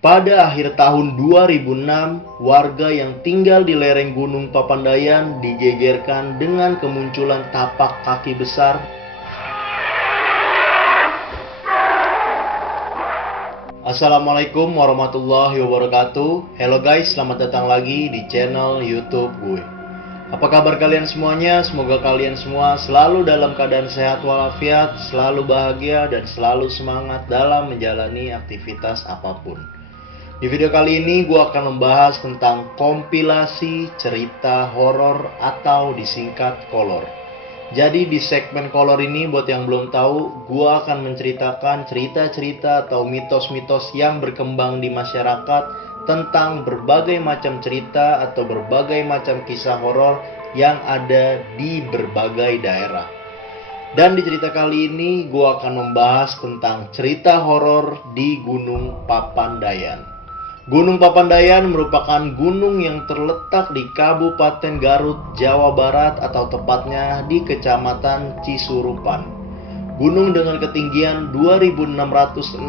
Pada akhir tahun 2006, warga yang tinggal di lereng Gunung Papandayan digegerkan dengan kemunculan tapak kaki besar. Assalamualaikum warahmatullahi wabarakatuh. Hello guys, selamat datang lagi di channel YouTube gue. Apa kabar kalian semuanya? Semoga kalian semua selalu dalam keadaan sehat walafiat, selalu bahagia, dan selalu semangat dalam menjalani aktivitas apapun. Di video kali ini gue akan membahas tentang kompilasi cerita horor atau disingkat kolor. Jadi di segmen kolor ini, buat yang belum tahu, gue akan menceritakan cerita-cerita atau mitos-mitos yang berkembang di masyarakat tentang berbagai macam cerita atau berbagai macam kisah horor yang ada di berbagai daerah. Dan di cerita kali ini gue akan membahas tentang cerita horor di Gunung Papandayan. Gunung Papandayan merupakan gunung yang terletak di Kabupaten Garut, Jawa Barat, atau tepatnya di Kecamatan Cisurupan. Gunung dengan ketinggian 2665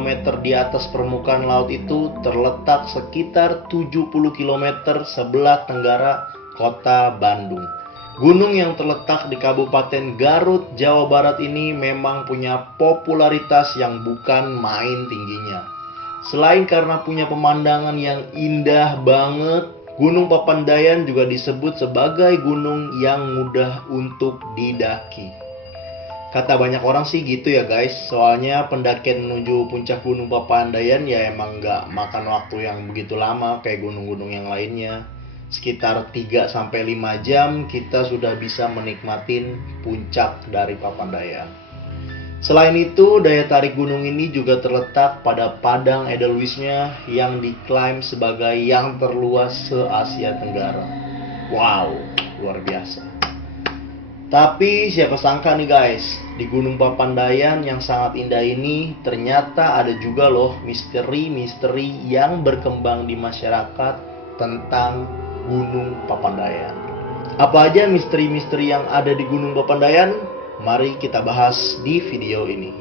meter di atas permukaan laut itu terletak sekitar 70 km sebelah tenggara kota Bandung. Gunung yang terletak di Kabupaten Garut, Jawa Barat ini memang punya popularitas yang bukan main tingginya. Selain karena punya pemandangan yang indah banget, Gunung Papandayan juga disebut sebagai gunung yang mudah untuk didaki. Kata banyak orang sih gitu ya guys, soalnya pendakian menuju puncak Gunung Papandayan ya emang nggak makan waktu yang begitu lama kayak gunung-gunung yang lainnya. Sekitar 3-5 jam kita sudah bisa menikmatin puncak dari Papandayan. Selain itu, daya tarik gunung ini juga terletak pada padang Edelweissnya yang diklaim sebagai yang terluas se-Asia Tenggara. Wow, luar biasa. Tapi siapa sangka nih guys, di Gunung Papandayan yang sangat indah ini ternyata ada juga loh misteri-misteri yang berkembang di masyarakat tentang Gunung Papandayan. Apa aja misteri-misteri yang ada di Gunung Papandayan? Mari kita bahas di video ini.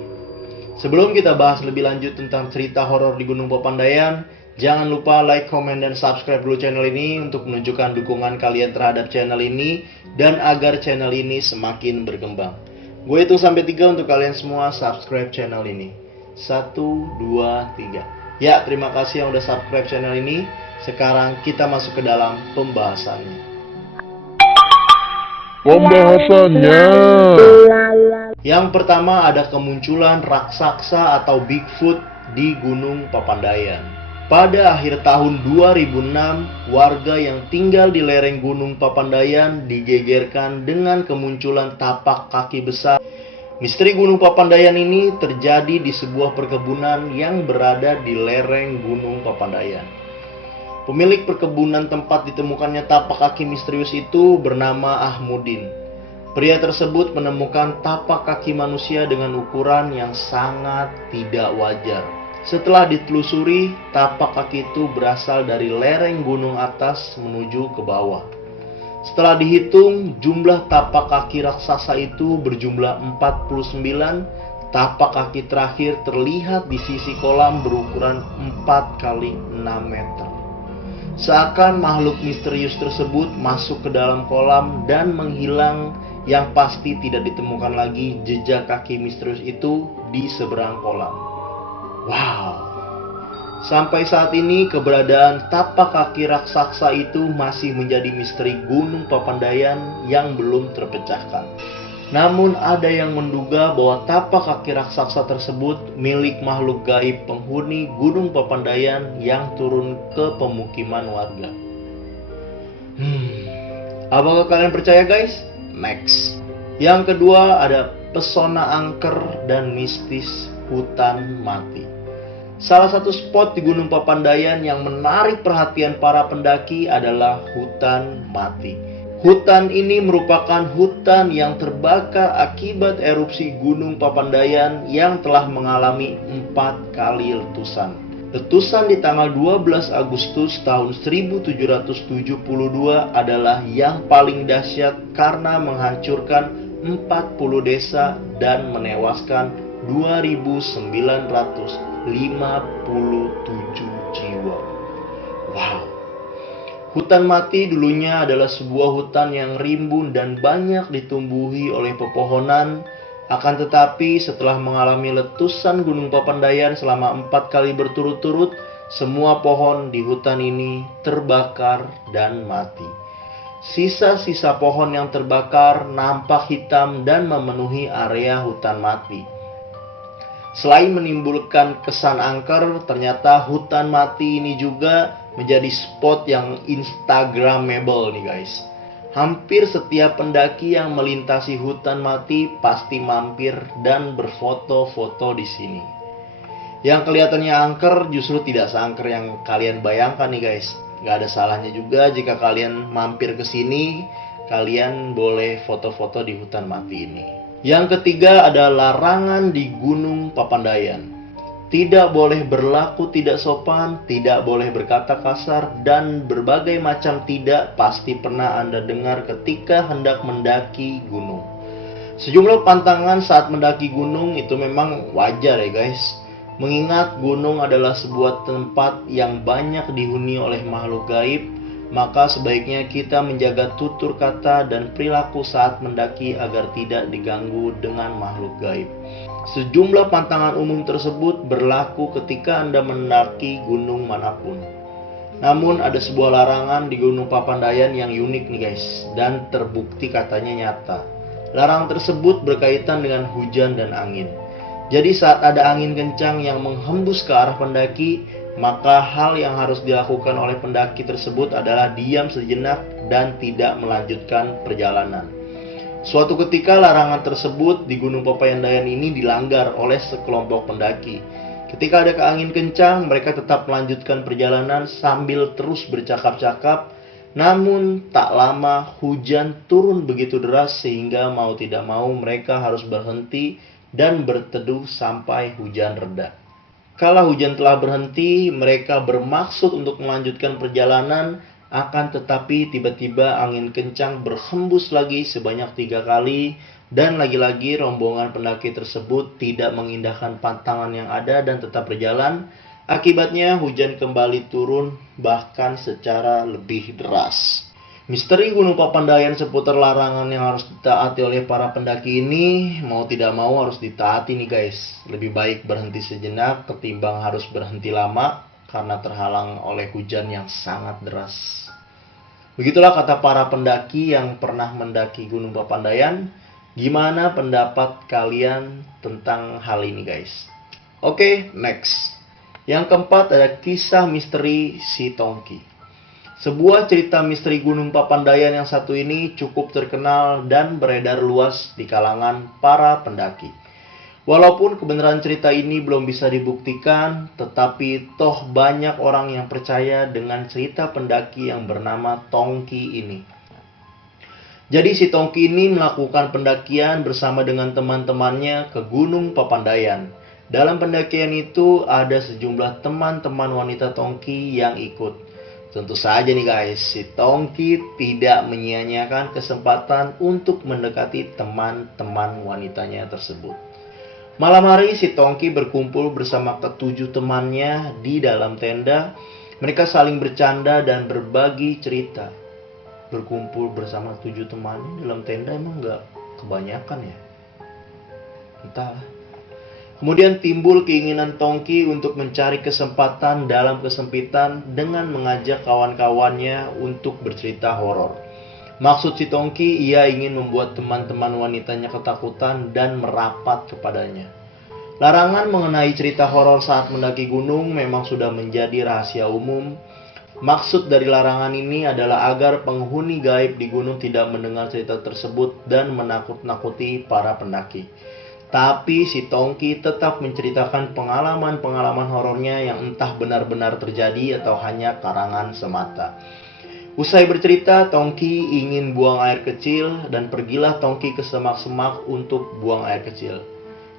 Sebelum kita bahas lebih lanjut tentang cerita horor di Gunung Papandayan, jangan lupa like, comment, dan subscribe dulu channel ini untuk menunjukkan dukungan kalian terhadap channel ini dan agar channel ini semakin berkembang. Gue hitung sampai 3 untuk kalian semua subscribe channel ini. 1, 2, 3. Ya, terima kasih yang udah subscribe channel ini. Sekarang kita masuk ke dalam pembahasannya. Yang pertama ada kemunculan raksasa atau Bigfoot di Gunung Papandayan. Pada akhir tahun 2006, warga yang tinggal di lereng Gunung Papandayan digegerkan dengan kemunculan tapak kaki besar. Misteri Gunung Papandayan ini terjadi di sebuah perkebunan yang berada di lereng Gunung Papandayan. Pemilik perkebunan tempat ditemukannya tapak kaki misterius itu bernama Ahmudin. Pria tersebut menemukan tapak kaki manusia dengan ukuran yang sangat tidak wajar. Setelah ditelusuri, tapak kaki itu berasal dari lereng gunung atas menuju ke bawah. Setelah dihitung, jumlah tapak kaki raksasa itu berjumlah 49. Tapak kaki terakhir terlihat di sisi kolam berukuran 4 x 6 meter. Seakan makhluk misterius tersebut masuk ke dalam kolam dan menghilang, yang pasti tidak ditemukan lagi jejak kaki misterius itu di seberang kolam. Wow. Sampai saat ini keberadaan tapak kaki raksasa itu masih menjadi misteri Gunung Papandayan yang belum terpecahkan. Namun ada yang menduga bahwa tapak kaki raksasa tersebut milik makhluk gaib penghuni Gunung Papandayan yang turun ke pemukiman warga. Apakah kalian percaya guys? Next. Yang kedua ada pesona angker dan mistis hutan mati. Salah satu spot di Gunung Papandayan yang menarik perhatian para pendaki adalah hutan mati. Hutan ini merupakan hutan yang terbakar akibat erupsi Gunung Papandayan yang telah mengalami 4 kali letusan. Letusan di tanggal 12 Agustus tahun 1772 adalah yang paling dahsyat karena menghancurkan 40 desa dan menewaskan 2.900 jiwa. Wow. Hutan mati dulunya adalah sebuah hutan yang rimbun dan banyak ditumbuhi oleh pepohonan. Akan tetapi setelah mengalami letusan Gunung Papandayan selama 4 kali berturut-turut, semua pohon di hutan ini terbakar dan mati. Sisa-sisa pohon yang terbakar nampak hitam dan memenuhi area hutan mati. Selain menimbulkan kesan angker, ternyata hutan mati ini juga menjadi spot yang instagramable nih guys. Hampir setiap pendaki yang melintasi hutan mati pasti mampir dan berfoto-foto di sini. Yang kelihatannya angker justru tidak seangker yang kalian bayangkan nih guys. Gak ada salahnya juga jika kalian mampir ke sini, kalian boleh foto-foto di hutan mati ini. Yang ketiga ada larangan di Gunung Papandayan. Tidak boleh berlaku tidak sopan, tidak boleh berkata kasar, dan berbagai macam tidak pasti pernah Anda dengar ketika hendak mendaki gunung. Sejumlah pantangan saat mendaki gunung itu memang wajar ya guys. Mengingat gunung adalah sebuah tempat yang banyak dihuni oleh makhluk gaib, maka sebaiknya kita menjaga tutur kata dan perilaku saat mendaki agar tidak diganggu dengan makhluk gaib. Sejumlah pantangan umum tersebut berlaku ketika Anda mendaki gunung manapun. Namun ada sebuah larangan di Gunung Papandayan yang unik nih guys, dan terbukti katanya nyata. Larangan tersebut berkaitan dengan hujan dan angin. Jadi saat ada angin kencang yang menghembus ke arah pendaki, maka hal yang harus dilakukan oleh pendaki tersebut adalah diam sejenak dan tidak melanjutkan perjalanan. Suatu ketika larangan tersebut di Gunung Papandayan ini dilanggar oleh sekelompok pendaki. Ketika ada angin kencang, mereka tetap melanjutkan perjalanan sambil terus bercakap-cakap. Namun tak lama hujan turun begitu deras sehingga mau tidak mau mereka harus berhenti dan berteduh sampai hujan reda. Kala hujan telah berhenti, mereka bermaksud untuk melanjutkan perjalanan. Akan tetapi tiba-tiba angin kencang berhembus lagi sebanyak 3 kali. Dan lagi-lagi rombongan pendaki tersebut tidak mengindahkan pantangan yang ada dan tetap berjalan. Akibatnya hujan kembali turun bahkan secara lebih deras. Misteri Gunung Papandayan seputar larangan yang harus ditaati oleh para pendaki ini mau tidak mau harus ditaati nih guys. Lebih baik berhenti sejenak ketimbang harus berhenti lama karena terhalang oleh hujan yang sangat deras. Begitulah kata para pendaki yang pernah mendaki Gunung Papandayan. Gimana pendapat kalian tentang hal ini guys? Oke, next. Yang keempat ada kisah misteri si Tongki. Sebuah cerita misteri Gunung Papandayan yang satu ini cukup terkenal dan beredar luas di kalangan para pendaki. Walaupun kebenaran cerita ini belum bisa dibuktikan, tetapi toh banyak orang yang percaya dengan cerita pendaki yang bernama Tongki ini. Jadi si Tongki ini melakukan pendakian bersama dengan teman-temannya ke Gunung Papandayan. Dalam pendakian itu ada sejumlah teman-teman wanita Tongki yang ikut. Tentu saja nih guys, si Tongki tidak menyia-nyiakan kesempatan untuk mendekati teman-teman wanitanya tersebut. Malam hari si Tongki berkumpul bersama ketujuh temannya di dalam tenda. Mereka saling bercanda dan berbagi cerita. Berkumpul bersama 7 temannya dalam tenda emang gak kebanyakan ya? Entahlah. Kemudian timbul keinginan Tongki untuk mencari kesempatan dalam kesempitan dengan mengajak kawan-kawannya untuk bercerita horor. Maksud si Tongki, ia ingin membuat teman-teman wanitanya ketakutan dan merapat kepadanya. Larangan mengenai cerita horor saat mendaki gunung memang sudah menjadi rahasia umum. Maksud dari larangan ini adalah agar penghuni gaib di gunung tidak mendengar cerita tersebut dan menakut-nakuti para pendaki. Tapi si Tongki tetap menceritakan pengalaman-pengalaman horornya yang entah benar-benar terjadi atau hanya karangan semata. Usai bercerita, Tongki ingin buang air kecil dan pergilah Tongki ke semak-semak untuk buang air kecil.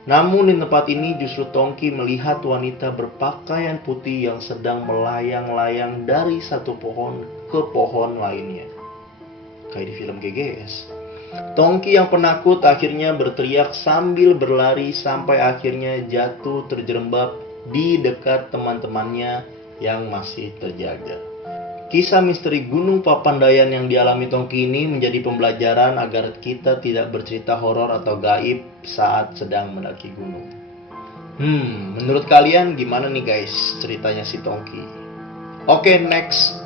Namun di tempat ini justru Tongki melihat wanita berpakaian putih yang sedang melayang-layang dari satu pohon ke pohon lainnya. Kayak di film GGS. Tongki yang penakut akhirnya berteriak sambil berlari sampai akhirnya jatuh terjerembab di dekat teman-temannya yang masih terjaga. Kisah misteri Gunung Papandayan yang dialami Tongki ini menjadi pembelajaran agar kita tidak bercerita horor atau gaib saat sedang mendaki gunung. Menurut kalian gimana nih guys ceritanya si Tongki? Oke, next.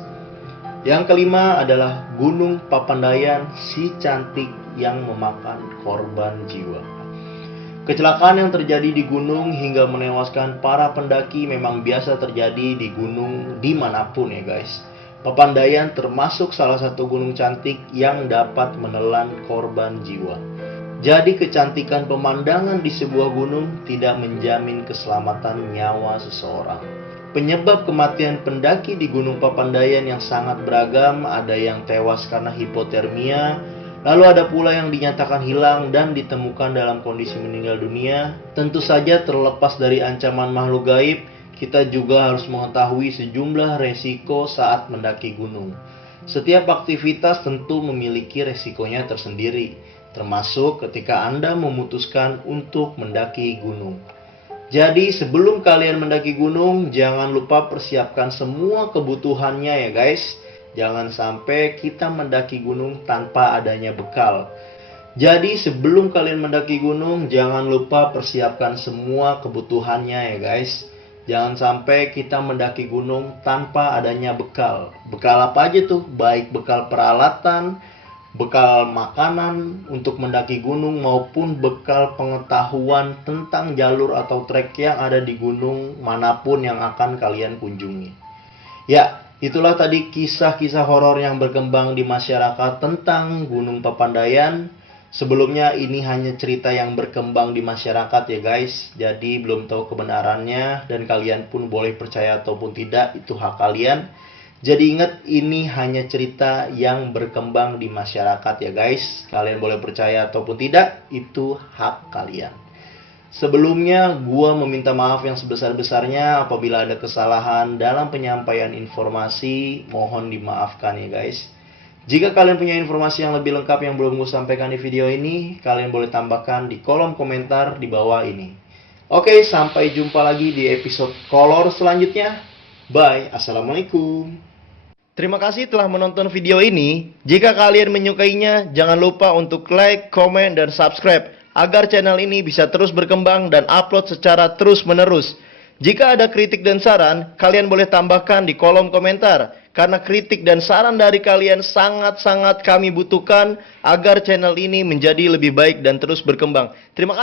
Yang kelima adalah Gunung Papandayan si cantik yang memakan korban jiwa. Kecelakaan yang terjadi di gunung hingga menewaskan para pendaki memang biasa terjadi di gunung dimanapun ya guys. Papandayan termasuk salah satu gunung cantik yang dapat menelan korban jiwa. Jadi kecantikan pemandangan di sebuah gunung tidak menjamin keselamatan nyawa seseorang. Penyebab kematian pendaki di Gunung Papandayan yang sangat beragam, ada yang tewas karena hipotermia, lalu ada pula yang dinyatakan hilang dan ditemukan dalam kondisi meninggal dunia. Tentu saja terlepas dari ancaman makhluk gaib, kita juga harus mengetahui sejumlah resiko saat mendaki gunung. Setiap aktivitas tentu memiliki resikonya tersendiri, termasuk ketika Anda memutuskan untuk mendaki gunung. Jadi sebelum kalian mendaki gunung, jangan lupa persiapkan semua kebutuhannya ya guys. Jangan sampai kita mendaki gunung tanpa adanya bekal. Jadi sebelum kalian mendaki gunung, jangan lupa persiapkan semua kebutuhannya ya guys. Jangan sampai kita mendaki gunung tanpa adanya bekal. Bekal apa aja tuh? Baik bekal peralatan, bekal makanan untuk mendaki gunung, maupun bekal pengetahuan tentang jalur atau trek yang ada di gunung manapun yang akan kalian kunjungi. Ya, itulah tadi kisah-kisah horor yang berkembang di masyarakat tentang Gunung Papandayan. Sebelumnya ini hanya cerita yang berkembang di masyarakat ya guys. Jadi belum tahu kebenarannya dan kalian pun boleh percaya ataupun tidak, itu hak kalian. Jadi ingat, ini hanya cerita yang berkembang di masyarakat ya guys. Kalian boleh percaya ataupun tidak, itu hak kalian. Sebelumnya, gua meminta maaf yang sebesar-besarnya apabila ada kesalahan dalam penyampaian informasi. Mohon dimaafkan ya guys. Jika kalian punya informasi yang lebih lengkap yang belum gue sampaikan di video ini, kalian boleh tambahkan di kolom komentar di bawah ini. Oke, sampai jumpa lagi di episode kolor selanjutnya. Bye, assalamualaikum. Terima kasih telah menonton video ini. Jika kalian menyukainya, jangan lupa untuk like, komen, dan subscribe agar channel ini bisa terus berkembang dan upload secara terus-menerus. Jika ada kritik dan saran, kalian boleh tambahkan di kolom komentar. Karena kritik dan saran dari kalian sangat-sangat kami butuhkan agar channel ini menjadi lebih baik dan terus berkembang. Terima kasih.